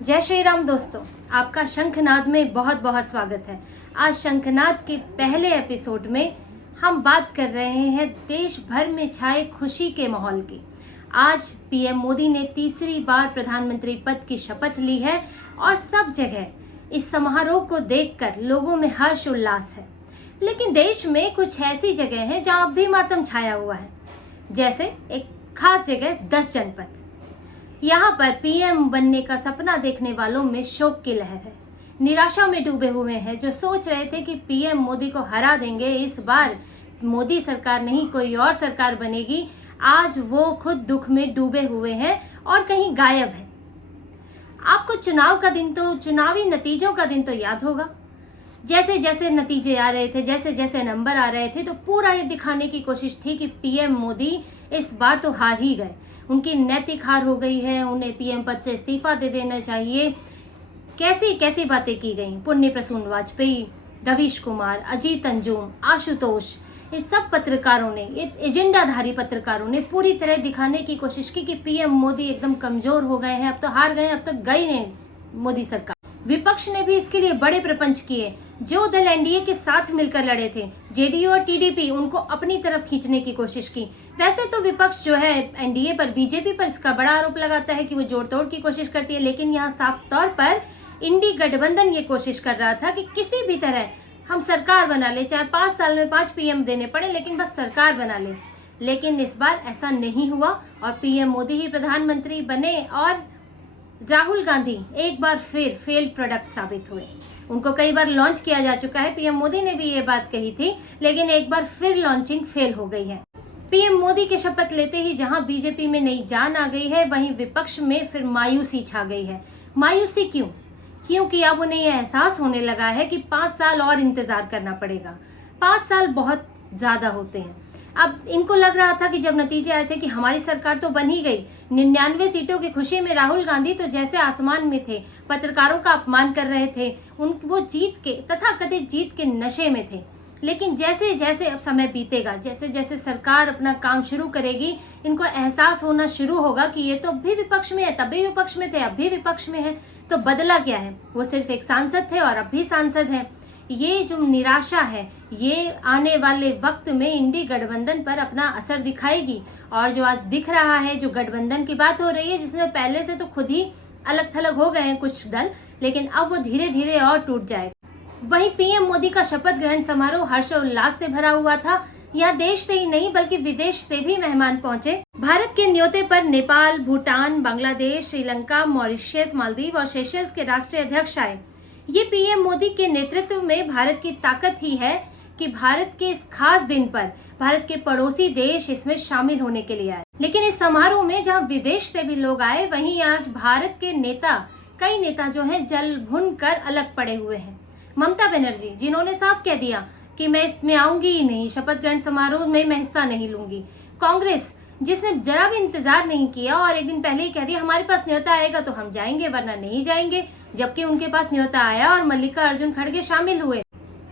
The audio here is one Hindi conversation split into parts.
जय श्री राम दोस्तों, आपका शंखनाद में बहुत बहुत स्वागत है। आज शंखनाद के पहले एपिसोड में हम बात कर रहे हैं देश भर में छाए खुशी के माहौल की। आज पीएम मोदी ने तीसरी बार प्रधानमंत्री पद की शपथ ली है और सब जगह इस समारोह को देखकर लोगों में हर्ष उल्लास है। लेकिन देश में कुछ ऐसी जगह हैं जहां अब भी मातम छाया हुआ है। जैसे एक खास जगह 10 जनपद, यहाँ पर पीएम बनने का सपना देखने वालों में शोक की लहर है। निराशा में डूबे हुए हैं जो सोच रहे थे कि पीएम मोदी को हरा देंगे, इस बार मोदी सरकार नहीं कोई और सरकार बनेगी। आज वो खुद दुख में डूबे हुए हैं और कहीं गायब है। आपको चुनाव का दिन तो चुनावी नतीजों का दिन तो याद होगा। जैसे जैसे नतीजे आ रहे थे, जैसे जैसे नंबर आ रहे थे, तो पूरा ये दिखाने की कोशिश थी कि पीएम मोदी इस बार तो हार ही गए। उनकी नैतिक हार हो गई है, उन्हें पीएम पद से इस्तीफा दे देना चाहिए। कैसी कैसी बातें की गई। पुण्य प्रसून वाजपेयी, रवीश कुमार, अजीत अंजुम, आशुतोष, इन सब पत्रकारों ने, ये एजेंडाधारी पत्रकारों ने पूरी तरह दिखाने की कोशिश की कि पीएम मोदी एकदम कमजोर हो गए हैं, अब तो हार गए, अब तो गई नहीं मोदी सरकार। विपक्ष ने भी इसके लिए बड़े प्रपंच किए। जो दल एनडीए के साथ मिलकर लड़े थे, जेडीयू और टीडीपी, उनको अपनी तरफ खींचने की कोशिश की। वैसे तो विपक्ष जो है एनडीए पर, बीजेपी पर इसका बड़ा आरोप लगाता है कि वो जोड़ तोड़ की कोशिश करती है, लेकिन यहाँ साफ तौर पर इंडी गठबंधन ये कोशिश कर रहा था कि किसी भी तरह हम सरकार बना ले, चाहे 5 साल में 5 पीएम देने पड़े, लेकिन बस सरकार बना ले। लेकिन इस बार ऐसा नहीं हुआ और पीएम मोदी ही प्रधानमंत्री बने और राहुल गांधी एक बार फिर फेल्ड प्रोडक्ट साबित हुए। उनको कई बार लॉन्च किया जा चुका है, पीएम मोदी ने भी ये बात कही थी, लेकिन एक बार फिर लॉन्चिंग फेल हो गई है। पीएम मोदी के शपथ लेते ही जहां बीजेपी में नई जान आ गई है, वहीं विपक्ष में फिर मायूसी छा गई है। मायूसी क्यों? क्योंकि अब उन्हें यह एहसास होने लगा है कि 5 साल और इंतजार करना पड़ेगा। 5 साल बहुत ज्यादा होते हैं। अब इनको लग रहा था कि जब नतीजे आए थे कि हमारी सरकार तो बन ही गई, 99 सीटों की खुशी में राहुल गांधी तो जैसे आसमान में थे, पत्रकारों का अपमान कर रहे थे, वो जीत के, तथाकथित जीत के नशे में थे। लेकिन जैसे जैसे अब समय बीतेगा, जैसे जैसे सरकार अपना काम शुरू करेगी, इनको एहसास होना शुरू होगा कि ये तो अब भी विपक्ष में है, तब भी विपक्ष में थे, अब भी विपक्ष में है। तो बदला क्या है? वो सिर्फ एक सांसद थे और अब भी सांसद है। ये जो निराशा है, ये आने वाले वक्त में इंडी गठबंधन पर अपना असर दिखाएगी। और जो आज दिख रहा है, जो गठबंधन की बात हो रही है, जिसमें पहले से तो खुद ही अलग थलग हो गए हैं कुछ दल, लेकिन अब वो धीरे धीरे और टूट जाएगा। वहीं पीएम मोदी का शपथ ग्रहण समारोह हर्षोल्लास से भरा हुआ था। यहाँ देश से ही नहीं बल्कि विदेश से भी मेहमान पहुंचे। भारत के न्योते पर नेपाल, भूटान, बांग्लादेश, श्रीलंका, मॉरिशस, मालदीव और सेशल्स के राष्ट्रीय अध्यक्ष आए। ये पीएम मोदी के नेतृत्व में भारत की ताकत ही है कि भारत के इस खास दिन पर भारत के पड़ोसी देश इसमें शामिल होने के लिए आए। लेकिन इस समारोह में जहां विदेश से भी लोग आए, वहीं आज भारत के नेता, कई नेता जो हैं, जल भुन कर अलग पड़े हुए हैं। ममता बनर्जी, जिन्होंने साफ कह दिया कि मैं इसमें आऊंगी ही नहीं, शपथ ग्रहण समारोह में मैं हिस्सा नहीं लूंगी। कांग्रेस, जिसने जरा भी इंतजार नहीं किया और एक दिन पहले ही कह दिया हमारे पास न्योता आएगा तो हम जाएंगे वरना नहीं जाएंगे, जबकि उनके पास न्योता आया और मल्लिकार्जुन खड़गे शामिल हुए।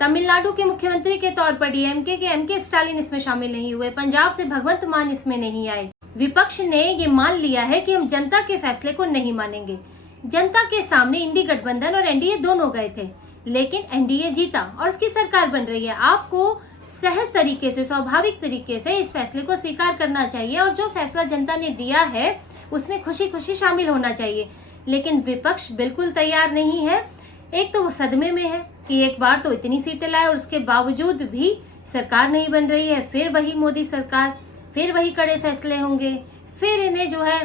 तमिलनाडु के मुख्यमंत्री के तौर पर डीएमके के एमके स्टालिन इसमें शामिल नहीं हुए। पंजाब से भगवंत मान इसमें नहीं आए। विपक्ष ने ये मान लिया है कि हम जनता के फैसले को नहीं मानेंगे। जनता के सामने इंडी गठबंधन और एनडीए दोनों गए थे, लेकिन एनडीए जीता और उसकी सरकार बन रही है। आपको सहज तरीके से, स्वाभाविक तरीके से इस फैसले को स्वीकार करना चाहिए और जो फैसला जनता ने दिया है उसमें खुशी खुशी शामिल होना चाहिए। लेकिन विपक्ष बिल्कुल तैयार नहीं है। एक तो वो सदमे में है कि एक बार तो इतनी सीटें लाए और उसके बावजूद भी सरकार नहीं बन रही है। फिर वही मोदी सरकार, फिर वही कड़े फैसले होंगे, फिर इन्हें जो है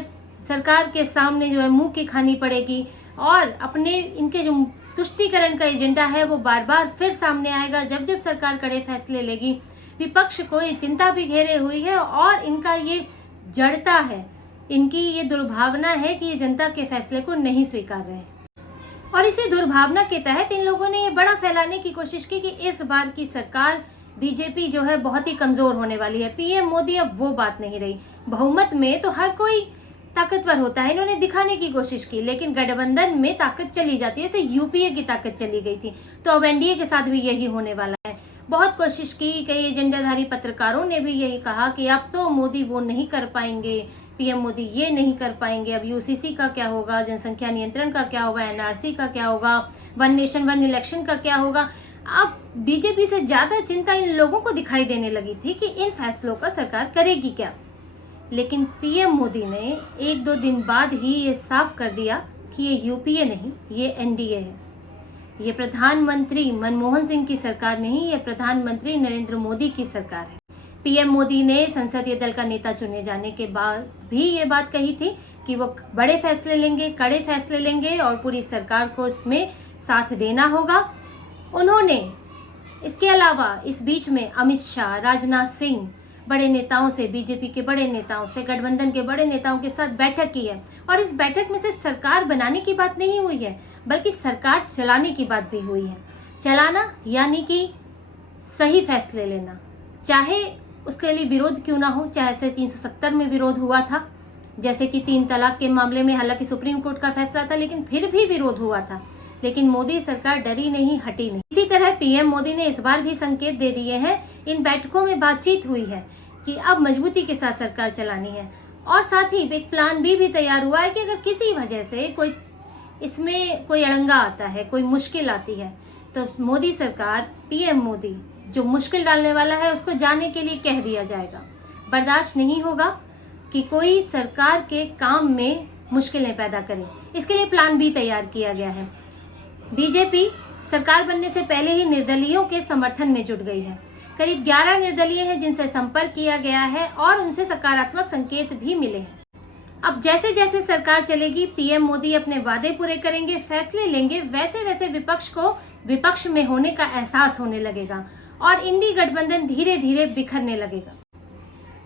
सरकार के सामने जो है मुंह की खानी पड़ेगी और अपने इनके जो तुष्टीकरण का एजेंडा है वो बार बार फिर सामने आएगा जब जब सरकार कड़े फैसले लेगी। विपक्ष को ये चिंता भी घेरे हुई है और इनका ये जड़ता है, इनकी ये दुर्भावना है कि ये जनता के फैसले को नहीं स्वीकार रहे। और इसी दुर्भावना के तहत इन लोगों ने ये बड़ा फैलाने की कोशिश की कि इस बार की सरकार बीजेपी जो है बहुत ही कमजोर होने वाली है। पीएम मोदी अब वो बात नहीं रही। बहुमत में तो हर कोई ताकतवर होता है, इन्होंने दिखाने की कोशिश की, लेकिन गठबंधन में ताकत चली जाती है। जैसे यूपीए की ताकत चली गई थी, तो अब एनडीए के साथ भी यही होने वाला है। बहुत कोशिश की, कई एजेंडाधारी पत्रकारों ने भी यही कहा कि अब तो मोदी वो नहीं कर पाएंगे, पीएम मोदी ये नहीं कर पाएंगे, अब यूसीसी का क्या होगा, जनसंख्या नियंत्रण का क्या होगा, एनआरसी का क्या होगा, वन नेशन वन इलेक्शन का क्या होगा। अब बीजेपी से ज्यादा चिंता इन लोगों को दिखाई देने लगी थी कि इन फैसलों का सरकार करेगी क्या। लेकिन पीएम मोदी ने 1-2 दिन बाद ही ये साफ कर दिया कि ये यूपीए नहीं, ये एनडीए है। ये प्रधानमंत्री मनमोहन सिंह की सरकार नहीं, ये प्रधानमंत्री नरेंद्र मोदी की सरकार है। पीएम मोदी ने संसदीय दल का नेता चुने जाने के बाद भी ये बात कही थी कि वो बड़े फैसले लेंगे, कड़े फैसले लेंगे और पूरी सरकार को इसमें साथ देना होगा। उन्होंने इसके अलावा इस बीच में अमित शाह, राजनाथ सिंह, बड़े नेताओं से, बीजेपी के बड़े नेताओं से, गठबंधन के बड़े नेताओं के साथ बैठक की है। और इस बैठक में सिर्फ सरकार बनाने की बात नहीं हुई है, बल्कि सरकार चलाने की बात भी हुई है। चलाना यानी कि सही फैसले लेना, चाहे उसके लिए विरोध क्यों ना हो, चाहे से 370 में विरोध हुआ था, जैसे कि 3 तलाक के मामले में, हालांकि सुप्रीम कोर्ट का फैसला था लेकिन फिर भी विरोध हुआ था, लेकिन मोदी सरकार डरी नहीं, हटी नहीं। इसी तरह पीएम मोदी ने इस बार भी संकेत दे दिए हैं, इन बैठकों में बातचीत हुई है कि अब मजबूती के साथ सरकार चलानी है। और साथ ही एक प्लान भी तैयार हुआ है कि अगर किसी वजह से कोई इसमें कोई अड़ंगा आता है, कोई मुश्किल आती है, तो मोदी सरकार, पीएम मोदी जो मुश्किल डालने वाला है उसको जाने के लिए कह दिया जाएगा। बर्दाश्त नहीं होगा कि कोई सरकार के काम में मुश्किलें पैदा करे। इसके लिए प्लान भी तैयार किया गया है। बीजेपी सरकार बनने से पहले ही निर्दलीयों के समर्थन में जुट गई है। करीब 11 निर्दलीय हैं जिनसे संपर्क किया गया है और उनसे सकारात्मक संकेत भी मिले हैं। अब जैसे जैसे सरकार चलेगी, पीएम मोदी अपने वादे पूरे करेंगे, फैसले लेंगे, वैसे वैसे विपक्ष को विपक्ष में होने का एहसास होने लगेगा और इंडी गठबंधन धीरे धीरे बिखरने लगेगा।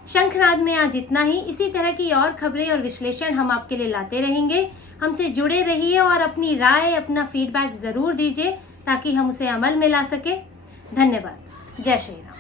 शंखनाद में आज इतना ही। इसी तरह की और खबरें और विश्लेषण हम आपके लिए लाते रहेंगे। हमसे जुड़े रहिए और अपनी राय, अपना फीडबैक जरूर दीजिए ताकि हम उसे अमल में ला सके। धन्यवाद। जय श्री राम।